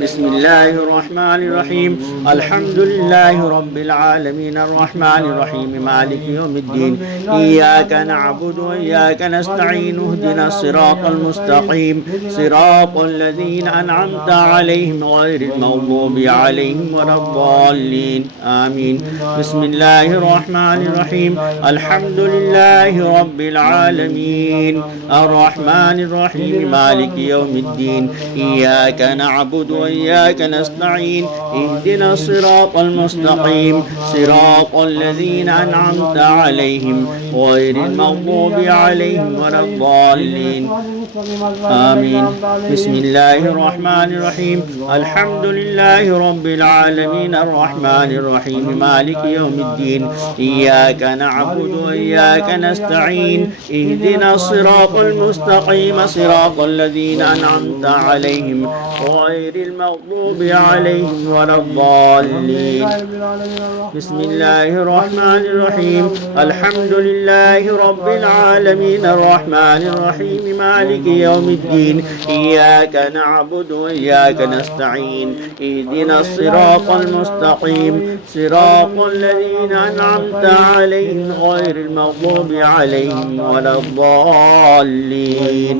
بسم الله الرحمن الرحيم. الحمد لله رب العالمين الرحمن الرحيم مالك يوم الدين. إياك نعبد وإياك نستعين. اهدنا الصراط المستقيم صراط الذين أنعمت عليهم غير المغضوب عليهم ولا الضالين آمين. بسم الله الرحمن الرحيم. الحمد لله رب العالمين الرحمن الرحيم مالك يوم الدين. إياك نعبد وإياك نستعين. اهدنا الصراط المستقيم صراط الذين أنعمت عليهم غير المغضوب عليهم ولا الضالين آمين. بسم الله الرحمن الرحيم. الحمد لله رب العالمين الرحمن الرحيم مالك يوم الدين. إياك نعبد وإياك نستعين. اهدنا الصراط المستقيم صراط الذين أنعمت عليهم غير المغضوب عليهم ولا الضالين. بسم الله الرحمن الرحيم. الحمد لله رب العالمين الرحمن الرحيم مالك يوم الدين. إياك نعبد وإياك نستعين. اهدنا الصراط المستقيم صراط الذين أنعمت عليهم غير المغضوب عليهم ولا الضالين.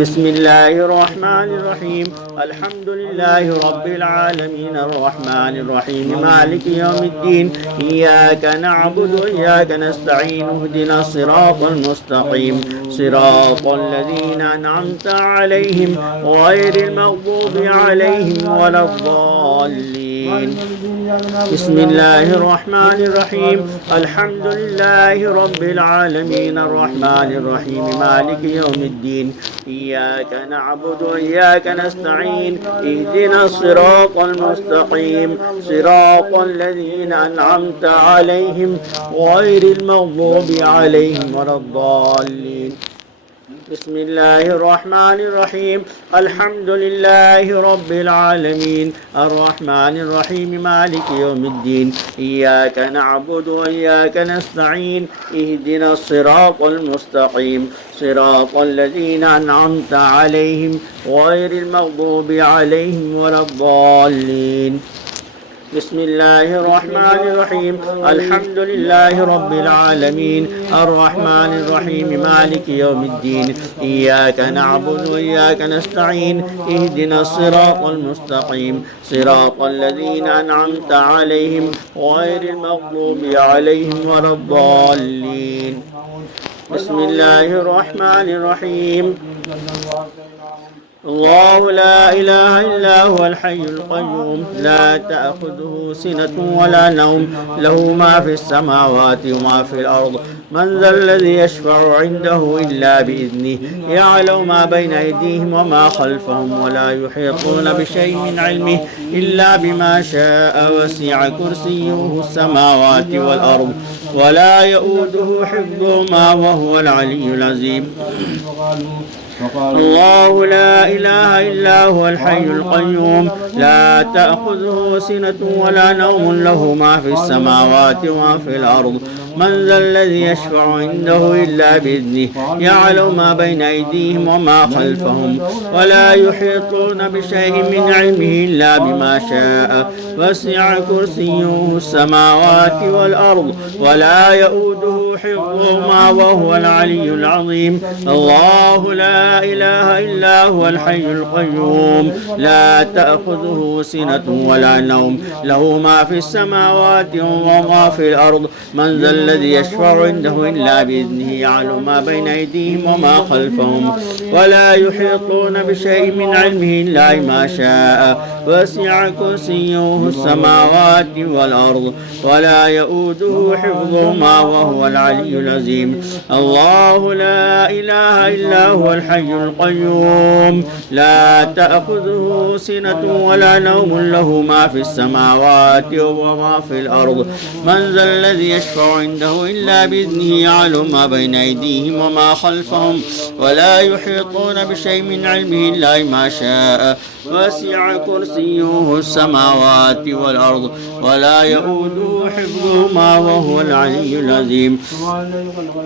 بسم الله الرحمن الرحيم. الحمد لله رب العالمين الرحمن الرحيم مالك يوم الدين. إياك نعبد وإياك نستعين. اهدنا الصراط المستقيم صراط الذين أنعمت عليهم غير المغضوب عليهم ولا الضالين. بسم الله الرحمن الرحيم. الحمد لله رب العالمين الرحمن الرحيم مالك يوم الدين. إياك نعبد وإياك نستعين. اهدنا الصراط المستقيم صراط الذين أنعمت عليهم غير المغضوب عليهم ولا الضالين. بسم الله الرحمن الرحيم. الحمد لله رب العالمين الرحمن الرحيم مالك يوم الدين. إياك نعبد وإياك نستعين. اهدنا الصراط المستقيم صراط الذين أنعمت عليهم غير المغضوب عليهم ولا الضالين. بسم الله الرحمن الرحيم. الحمد لله رب العالمين الرحمن الرحيم مالك يوم الدين. إياك نعبد وإياك نستعين. اهدنا الصراط المستقيم صراط الذين أنعمت عليهم غير المغضوب عليهم ولا الضالين. بسم الله الرحمن الرحيم. الله لا إله إلا هو الحي القيوم لا تأخذه سنة ولا نوم له ما في السماوات وما في الأرض. من ذا الذي يشفع عنده إلا بإذنه. يعلم ما بين أيديهم وما خلفهم ولا يحيطون بشيء من علمه إلا بما شاء. وسع كرسيه السماوات والأرض ولا يؤوده حفظهما وهو العلي العظيم. الله لا إله إلا هو الحي القيوم لا تأخذه سنة ولا نوم له ما في السماوات وما في الأرض. من ذا الذي يشفع عنده إلا بإذنه. يعلم ما بين أيديهم وما خلفهم ولا يحيطون بشيء من علمه إلا بما شاء. وسع كرسيه السماوات والأرض ولا يؤوده حفظهما وهو العلي العظيم. الله لا إله إلا هو الحي القيوم لا تأخذه سنة ولا نوم له ما في السماوات وما في الأرض. من ذا الذي يشفع عنده إلا بإذنه. يعلم ما بين أيديهم وما خلفهم ولا يحيطون بشيء من علمه إلا ما شاء. وسع كرسيه السماوات والأرض ولا يؤوده حفظهما وهو العلي العظيم. الله لا إله إلا هو الحي القيوم لا تأخذه سنة ولا نوم له ما في السماوات وما في الأرض. من ذا الذي يشفع عنده إلا بإذنه يعلم ما بين أيديهم وما خلفهم ولا يحيطون بشيء من علمه إلا ما شاء وسع كرسيه السماوات والأرض ولا يؤوده حفظهما وهو العلي العظيم.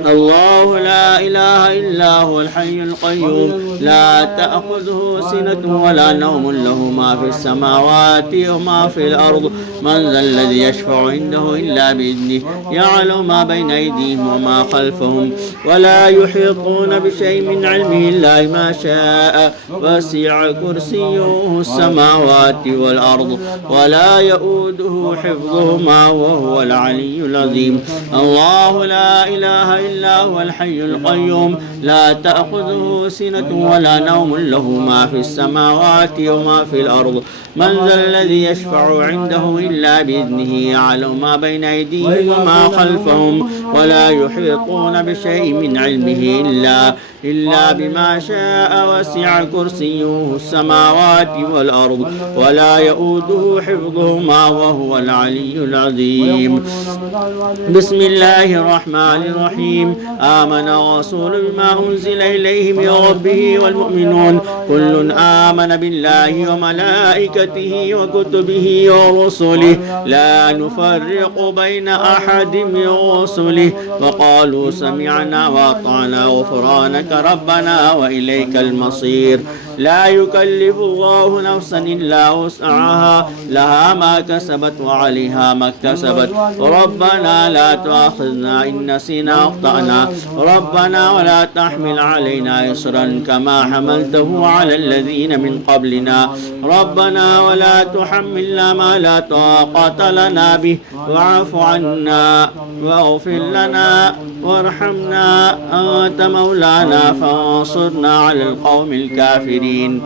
الله لا إله إلا هو الحي القيوم لا تأخذه سنة ولا نوم له ما في السماوات وما في الأرض من ذا الذي يشفع عنده إلا بإذنه يعلم ما بين أيديهم وما خلفهم ولا يحيطون بشيء من علمه إلا ما شاء وسع كرسيه السماوات والأرض ولا يؤوده حفظهما وهو العلي العظيم. الله لا إله إلا هو الحي القيوم لا تأخذه سنة ولا نوم له ما في السماوات وما في الأرض من ذا الذي يشفع عنده إلا بإذنه يعلم ما بين أيديهم وما خلفهم ولا يحيطون بشيء من علمه إلا بما شاء وسع كرسيه السماوات والأرض ولا يؤوده حفظهما وهو العلي العظيم. بسم الله الرحمن الرحيم. آمن الرسول بما أنزل إليه من ربه والمؤمنون كل آمن بالله وملائكته وكتبه ورسله لا نفرق بين أحد من رسله وقالوا سمعنا وأطعنا غفرانك ربنا وإليك المصير. لا يكلف الله نفسا إلا وسعها لها ما كسبت وعليها ما اكتسبت ربنا لا تؤاخذنا إن نسينا أخطأنا ربنا ولا تحمل علينا إصرا كما حملته على الذين من قبلنا ربنا ولا تحملنا ما لا طاقة لنا به واعف عنا واغفر لنا وارحمنا أنت مولانا فانصرنا على القوم الكافرين.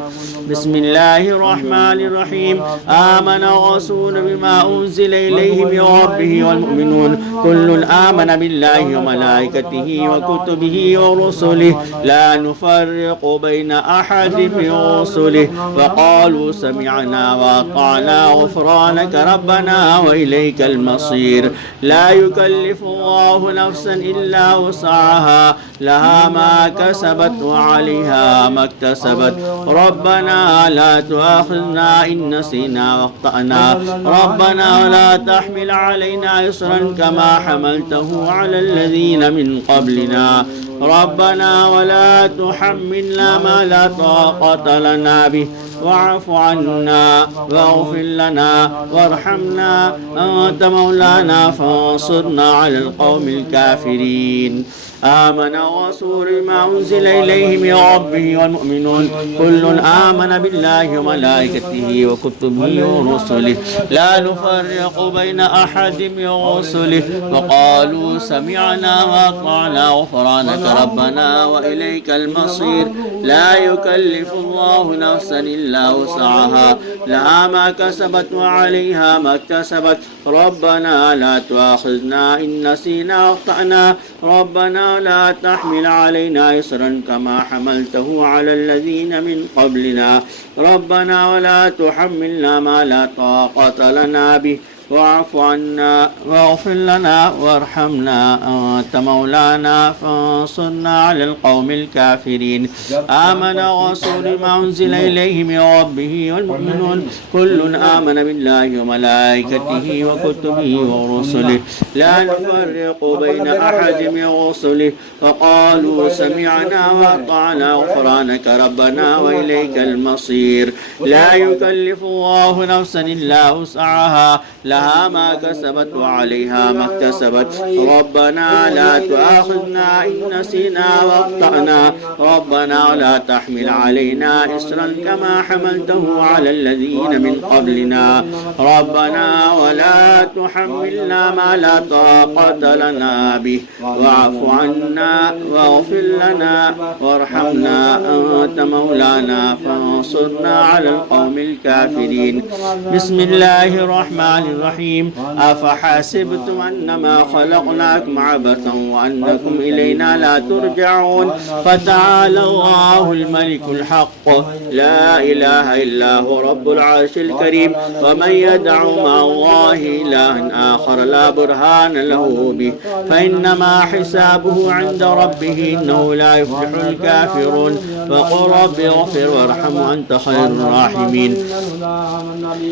بسم الله الرحمن الرحيم. آمن الرسول بما أنزل إليه من ربه والمؤمنون كل آمن بالله وملائكته وكتبه ورسله لا نفرق بين أحد من رسله وقالوا سمعنا وأطعنا غفرانك ربنا وإليك المصير. لا يكلف الله نفسا إلا وسعها لها ما كسبت وعليها ما اكتسبت ربنا لا تؤاخذنا إن نسينا واخطأنا ربنا ولا تحمل علينا إصرا كما حملته على الذين من قبلنا ربنا ولا تحملنا ما لا طاقة لنا به واعف عنا واغفر لنا وارحمنا أنت مولانا فانصرنا على القوم الكافرين. آمن الرسول بما أنزل إليه من ربه والمؤمنون كل آمن بالله وملائكته وكتبه ورسله لا نفرق بين أحد من رسله وقالوا سمعنا وأطعنا غفرانك ربنا وإليك المصير. لا يكلف الله نفسا إلا وسعها لها ما كسبت وعليها ما اكتسبت ربنا لا تؤاخذنا إن نسينا واخطأنا ربنا لا تحمل علينا إصرا كما حملته على الذين من قبلنا ربنا ولا تحملنا ما لا طاقة لنا به واعف عنا واغفر لنا وارحمنا أنت مولانا فانصرنا على القوم الكافرين. آمن الرسول ما أنزل إليه من ربه والمؤمنون كل آمن بالله وملائكته وكتبه ورسله لا نفرق بين أحد من رسله وقالوا سمعنا وأطعنا غفرانك ربنا وإليك المصير. لا يكلف الله نفسا إلا وسعها لها ما كسبت وعليها ما اكتسبت ربنا لا تؤاخذنا إن نسينا واخطأنا ربنا ولا تحمل علينا إصرا كما حملته على الذين من قبلنا ربنا ولا تحملنا ما لا طاقة لنا به واعف عنا واغفر لنا وارحمنا أنت أنت مولانا فانصرنا على القوم الكافرين. بسم الله الرحمن الرحيم. أفحسبتم أنما خلقناكم عبثا وأنكم إلينا لا ترجعون فتعالى الله الملك الحق لا إله إلا هو رب العرش الكريم. ومن يدع مع الله إلها آخر لا برهان له به فإنما حسابه عند ربه إنه لا يفلح الكافرون. وقل رب اغفر وارحم وأنت خير الراحمين.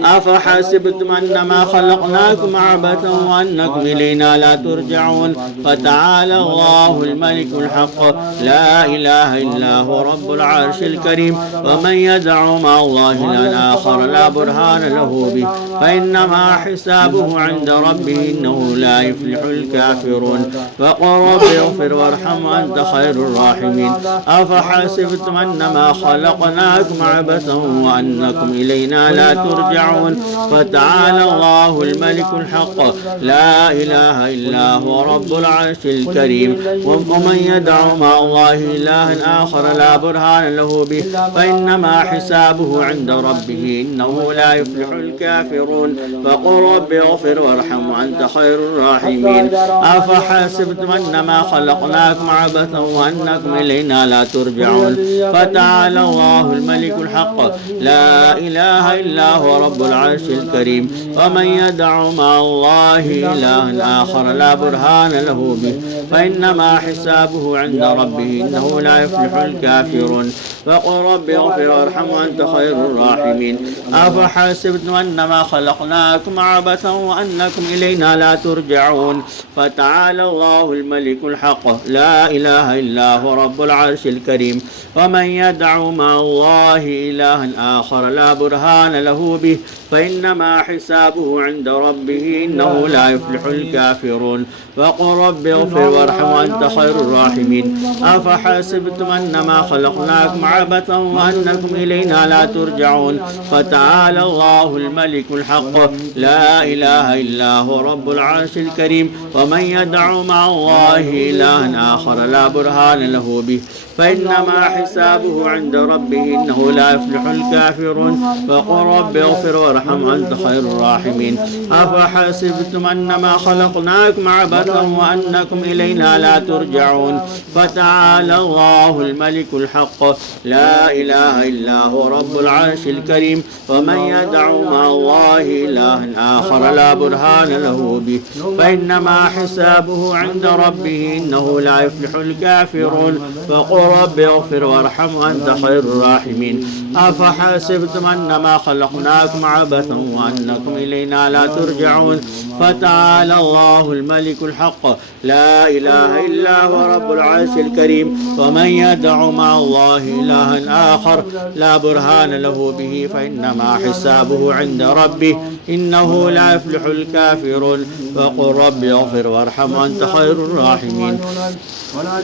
أفحسبتم أنما خلقناكم عبثا وأنكم إلينا لا ترجعون فتعالى الله الملك الحق لا إله إلا هو رب العرش الكريم. ومن يدع مع الله إلها آخر لا برهان له به فإنما حسابه عند ربه إنه لا يفلح الكافرون. وقل رب اغفر وارحم وأنت خير الراحمين. أفحسبتم أنما خلقناكم عبثا وأنكم إلينا لا ترجعون فتعالى الله الملك الحق لا إله إلا هو رب العرش الكريم. ومن يدع مع الله إلها آخر لا برهان له به فإنما حسابه عند ربه إنه لا يفلح الكافرون. فقل رب اغفر وارحم وأنت خير الراحمين. أفحسبتم أنما خلقناكم عبثا وأنكم إلينا لا ترجعون فتعالى الله الملك الحق لا إله إلا هو رب العرش الكريم. ومن يدع مع الله إلها آخر لا برهان له به فإنما حسابه عند ربه إنه لا يفلح الكافرون. فقل رب اغفر وارحم وأنت خير الراحمين. أفحسبتم أنما خلقناكم عبثا وأنكم إلينا لا ترجعون فتعالى الله الملك الحق لا إله إلا هو رب العرش الكريم. ومن يدع مع الله إلها آخر لا برهان له به فإنما حسابه عند ربه إنه لا يفلح الكافرون. وقل رب اغفر وارحم وأنت خير الراحمين. أفحسبتم أنما خلقناكم عبثا وأنكم إلينا لا ترجعون فتعالى الله الملك الحق لا إله إلا هو رب العرش الكريم. ومن يدع مع الله إلها آخر لا برهان له به فإنما حسابه عند ربه إنه لا يفلح الكافرون. وقل رب اغفر وارحم وأنت خير الراحمين. أفحسبتم أنما خلقناكم عبثا وأنكم إلينا لا ترجعون فتعالى الله الملك الحق لا إله إلا هو رب العرش الكريم. ومن يدع مع الله إلها آخر لا برهان له به فإنما حسابه عند ربه إنه لا يفلح الكافرون. وقل رب اغفر وارحم وأنت خير الراحمين. أفحسبتم أنما خلقناكم عبثا وأنكم إلينا لا ترجعون فتعالى الله الملك الحق لا إله إلا هو رب العرش الكريم. ومن يدع مع الله إلها آخر لا برهان له به فإنما حسابه عند ربه إنه لا يفلح الكافرون. وقل رب اغفر وارحم وأنت خير الراحمين.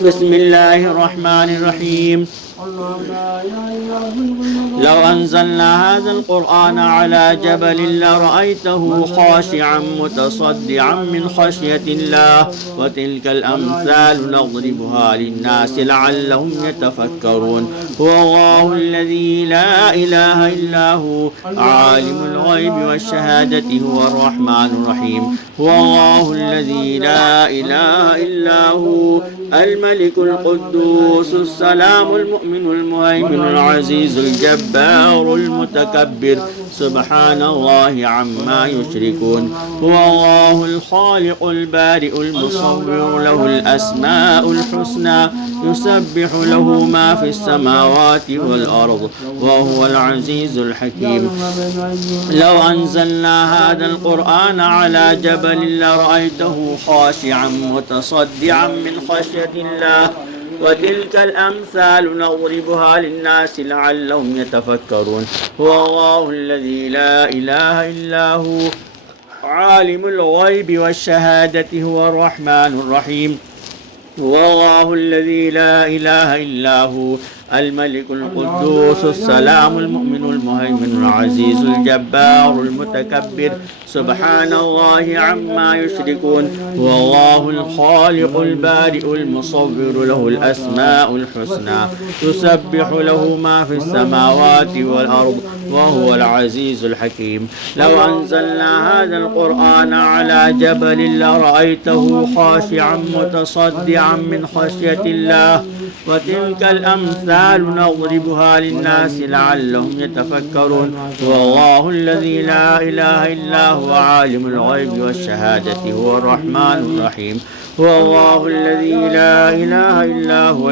بسم الله الرحمن الرحيم. لو أنزلنا هذا القرآن على جبل لرأيته خاشعا متصدعا من خشية الله وتلك الأمثال نضربها للناس لعلهم يتفكرون. هو الله الذي لا إله إلا هو عالم الغيب والشهادة هو الرحمن الرحيم. هو الله الذي لا إله إلا هو الملك القدوس السلام المؤمن المهيمن العزيز الجبار المتكبر سبحان الله عما يشركون. هو الله الخالق البارئ المصور له الأسماء الحسنى يسبح له ما في السماوات والأرض وهو العزيز الحكيم. لو أنزلنا هذا القرآن على جبل لرأيته خاشعا متصدعا من خشية الله وتلك الأمثال نضربها للناس لعلهم يتفكرون. هو الله الذي لا إله إلا هو عالم الغيب والشهادة هو الرحمن الرحيم. هو الله الذي لا إله إلا هو الملك القدوس السلام المؤمن المهيمن العزيز الجبار المتكبر سبحان الله عما يشركون. هو الله الخالق البارئ المصور له الأسماء الحسنى يسبح له ما في السماوات والأرض وهو العزيز الحكيم. لو أنزلنا هذا القرآن على جبل لرأيته خاشعا متصدعا من خشية الله وتلك الأمثال نضربها للناس لعلهم يتفكرون. والله الذي لا إله إلا هو عالم الغيب والشهادة هو الرحمن الرحيم. هو الله الذي لا إله إلا هو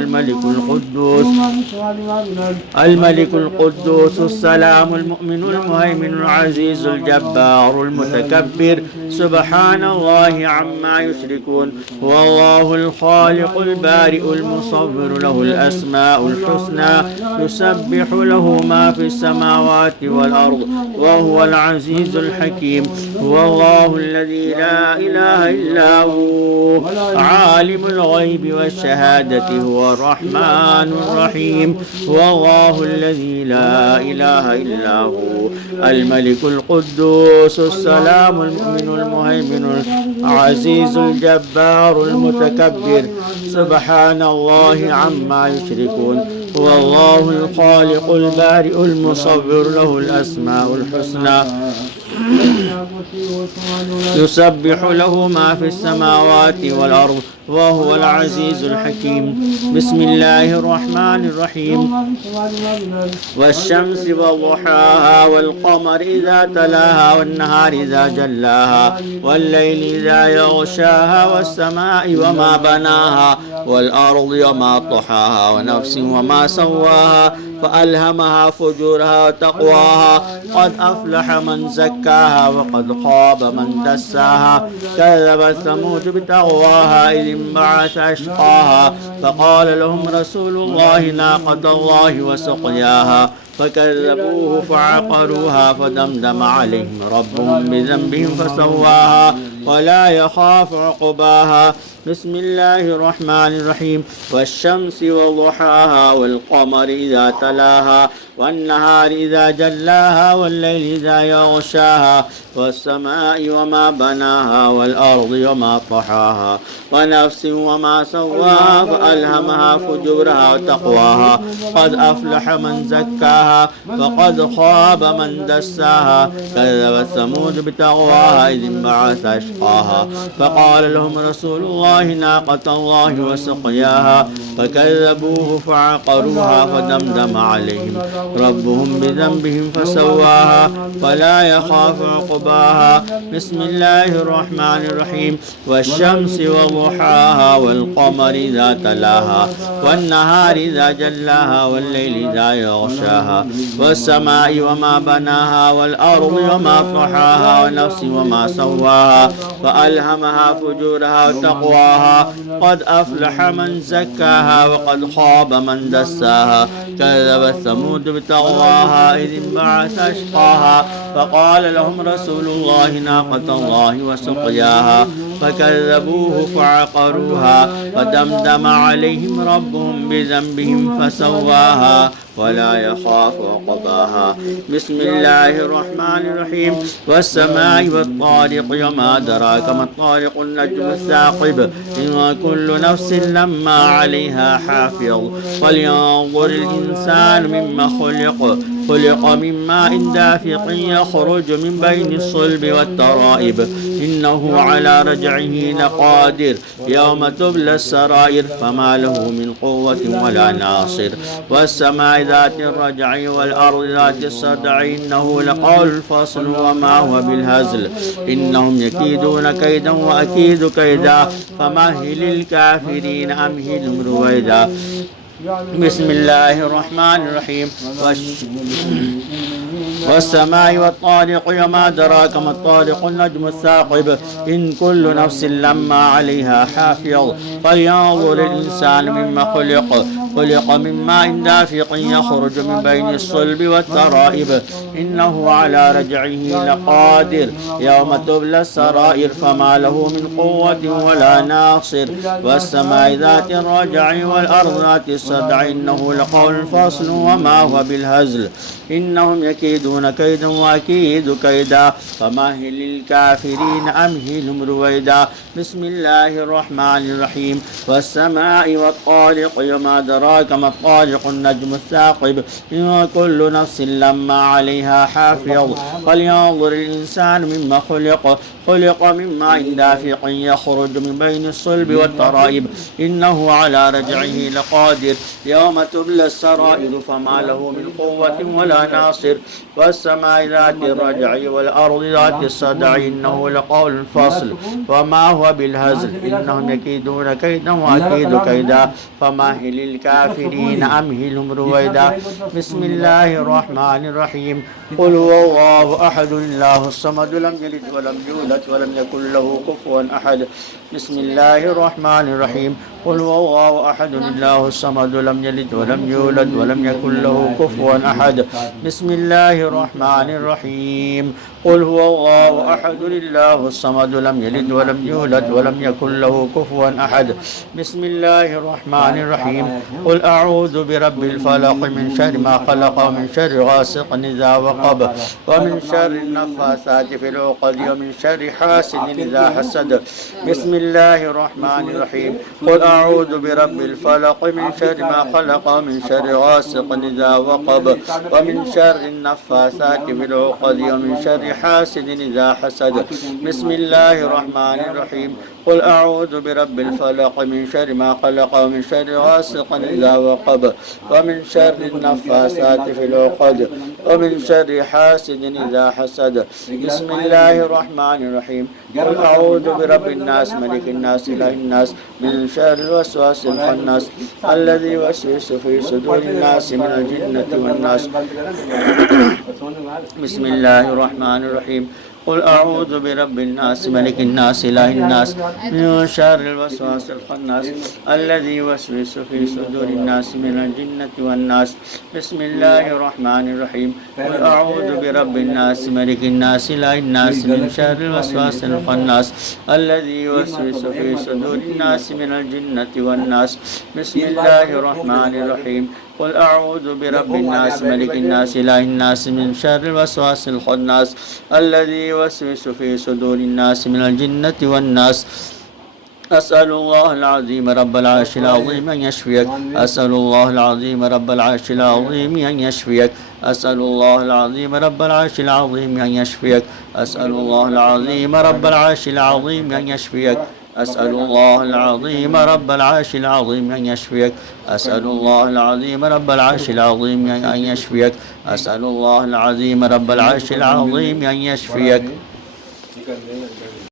الملك القدوس السلام المؤمن المهيمن العزيز الجبار المتكبر سبحان الله عما يشركون. هو الله الخالق البارئ المصور له الأسماء الحسنى يسبح له ما في السماوات والأرض وهو العزيز الحكيم. هو الله الذي لا إله إلا هو عالم الغيب والشهادة هو الرحمن الرحيم. هو الله الذي لا إله إلا هو الملك القدوس السلام المؤمن المهيمن العزيز الجبار المتكبر سبحان الله عما يشركون. هو الله الخالق البارئ المصور له الأسماء الحسنى يسبح له ما في السماوات والأرض وهو العزيز الحكيم. بسم الله الرحمن الرحيم. والشمس وضحاها والقمر إذا تلاها والنهار إذا جلاها والليل إذا يغشاها والسماء وما بناها والأرض وما طحاها ونفس وما سواها فألهمها فجورها وتقواها. قد أفلح من زكاها وقد خاب من دساها. كذبت ثمود بتقواها إذ انبعث أشقاها فقال لهم رسول الله ناقة الله وسقياها فكذبوه فعقروها فدمدم عليهم ربهم بذنبهم فسواها ولا يخاف عقباها. بسم الله الرحمن الرحيم. والشمس وضحاها والقمر إذا تلاها والنهار إذا جلاها والليل إذا يغشاها والسماء وما بناها والأرض وما طحاها ونفس وما سواها فألهمها فجورها وتقواها. قد أفلح من زكاها وقد خاب من دساها. كذبت ثمود بتقواها إذ انبعث أشقاها فقال لهم رسول الله ناقة الله وسقياها فكذبوه فعقروها فدمدم عليهم ربهم بذنبهم فسواها ولا يخاف عقباها. بسم الله الرحمن الرحيم. والشمس وضحاها والقمر إذا تلاها والنهار إذا جلاها والليل إذا يغشاها والسماء وما بناها والأرض وما طحاها ونفس وما سواها فألهمها فجورها وتقواها. قد أفلح من زكاها وقد خاب من دساها. كذبت ثمود بتقواها إذ انبعث أشقاها فقال لهم رسول الله ناقة الله وسقياها فكذبوه فعقروها فدمدم عليهم ربهم بذنبهم فسواها ولا يخاف عقباها. بسم الله الرحمن الرحيم. والسماء والطارق وما أدراك ما الطارق النجم الثاقب إن كل نفس لما عليها حافظ. فلينظر الإنسان مما خلق من ماء دافق يخرج من بين الصلب والترائب إنه على رجعه لقادر. يوم تبلى السرائر فما له من قوة ولا ناصر. والسماء ذات الرجع والأرض ذات الصدع إنه لقول الفصل وما هو بالهزل. إنهم يكيدون كيدا وأكيد كيدا فمهل الكافرين أمهلهم رويدا. بسم الله الرحمن الرحيم. والسماء والطارق وما أدراك ما الطارق النجم الثاقب إن كل نفس لما عليها حافظ. فلينظر الإنسان مما خلق من ماء دافق يخرج من بين الصلب والترائب إنه على رجعه لقادر. يوم تبلى السرائر فما له من قوة ولا ناصر. والسماء ذات الرجع والأرض ذات الصدع إنه لقول الفصل وما هو بالهزل. إنهم يكيدون كيدا وأكيد كيدا فمهل الكافرين أمهلهم رويدا بسم الله الرحمن الرحيم والسماء والطارق وما أدراك ما الطارق النجم الثاقب إن كل نفس لما عليها حافظ فلينظر الإنسان مما خلق من ماء دافق يخرج من بين الصلب والترائب إنه على رجعه لقادر يوم تبلى السرائر فما له من قوة ولا ناصر والسماء ذات الرجع والأرض ذات الصدع إنه لقول فصل وما هو بالهزل إنهم يكيدون كيدا وأكيد كيدا فمهل الكافرين أمهلهم رويدا بسم الله الرحمن الرحيم قل هو الله أحد الله الصمد لم يلد ولم يولد ولم يكن له كفوا أحد بسم الله الرحمن الرحيم قل هو الله أحد الله الصمد لم يلد ولم يولد ولم يكن له كفوا أحد بسم الله الرحمن الرحيم قل هو الله أحد الله الصمد لم يلد ولم يولد ولم يكن له كفوا أحد بسم الله الرحمن الرحيم قل أعوذ برب الفلق من شر ما خلق ومن شر غاسق إذا وقب ومن شر النفاثات في العقد ومن شر حاسد إذا حسد بسم الله الرحمن الرحيم قل أعوذ برب الفلق من شر ما خلق ومن شر غاسق إذا وقب ومن شر النفاثات في العقد ومن شر حاسد إذا حسد بسم الله الرحمن الرحيم قل أعوذ برب الفلق من شر ما خلق ومن شر غاسق إذا وقب ومن شر النفاثات في العقد ومن شر حاسد إذا حسد بسم الله الرحمن الرحيم قل أعوذ برب الناس ملك الناس إله الناس من شر الوسواس الخناس الذي يوسوس في صدور الناس من الجنة والناس بسم الله الرحمن الرحيم قل أعوذ برب الناس ملك الناس إله الناس من شر الوسواس الخناس الذي يوسوس في صدور الناس من الجنة والناس بسم الله الرحمن الرحيم قل أعوذ برب الناس ملك الناس إله الناس من شر الوسواس الخناس الذي يوسوس في صدور الناس من الجنة والناس بسم الله الرحمن الرحيم قل أعوذ برب الناس ملك الناس إله الناس من شر الوسواس الخناس الذي يوسوس في صدور الناس من الجنة والناس أسأل الله العظيم رب العرش العظيم أن يشفيك أسأل الله العظيم رب العرش العظيم أن يشفيك أسأل الله العظيم رب العرش العظيم أن يشفيك أسأل الله العظيم رب العرش العظيم أن يشفيك أسأل الله العظيم رب العرش العظيم أن يشفيك أسأل الله العظيم رب العرش العظيم أن يشفيك أسأل الله العظيم رب العرش العظيم أن يشفيك